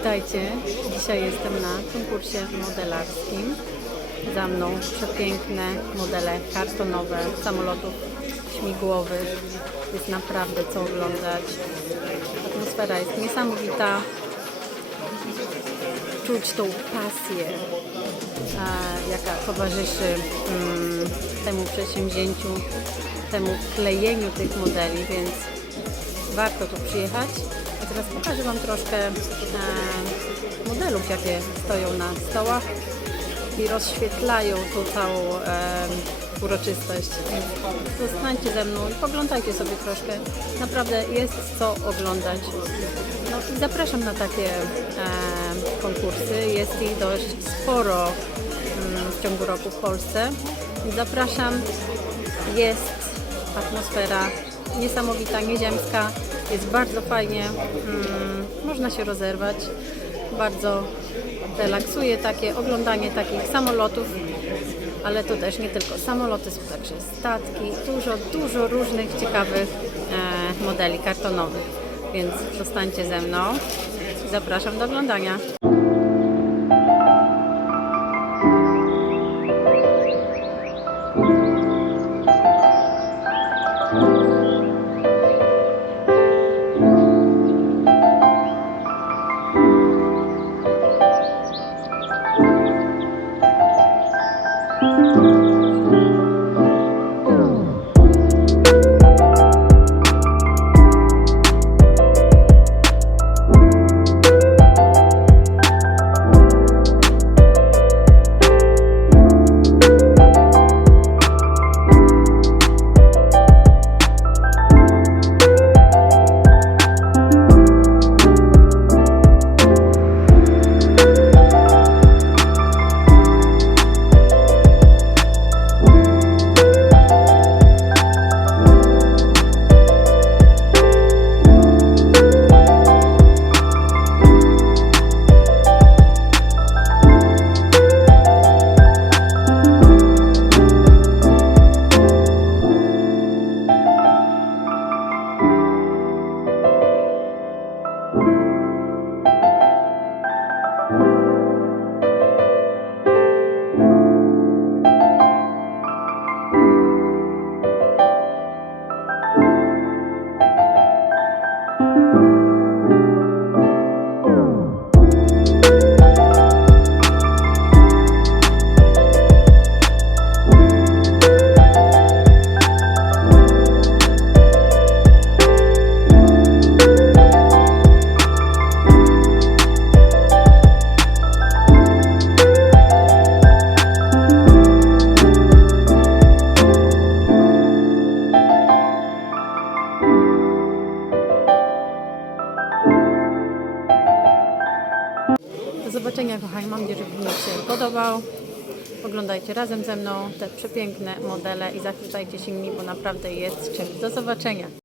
Witajcie. Dzisiaj jestem na konkursie modelarskim. Za mną przepiękne modele kartonowe, samolotów śmigłowych. Jest naprawdę co oglądać. Atmosfera jest niesamowita. Czuć tą pasję, jaka towarzyszy mm, temu przedsięwzięciu, temu klejeniu tych modeli, więc warto tu przyjechać. A teraz pokażę Wam troszkę e, modelów, jakie stoją na stołach i rozświetlają tą całą e, uroczystość. Zostańcie ze mną i poglądajcie sobie troszkę. Naprawdę jest co oglądać. No zapraszam na takie e, konkursy. Jest ich dość sporo mm, w ciągu roku w Polsce. Zapraszam. Jest atmosfera niesamowita, nieziemska. Jest bardzo fajnie. Mm, można się rozerwać. Bardzo relaksuje takie oglądanie takich samolotów. Ale to też nie tylko samoloty, są także statki, dużo, dużo różnych ciekawych e, modeli kartonowych. Więc zostańcie ze mną. Zapraszam do oglądania. Zobaczenia, kochani. Mam nadzieję, że film się podobał. Oglądajcie razem ze mną te przepiękne modele i zachwycajcie się nimi, bo naprawdę jest czymś. Do zobaczenia.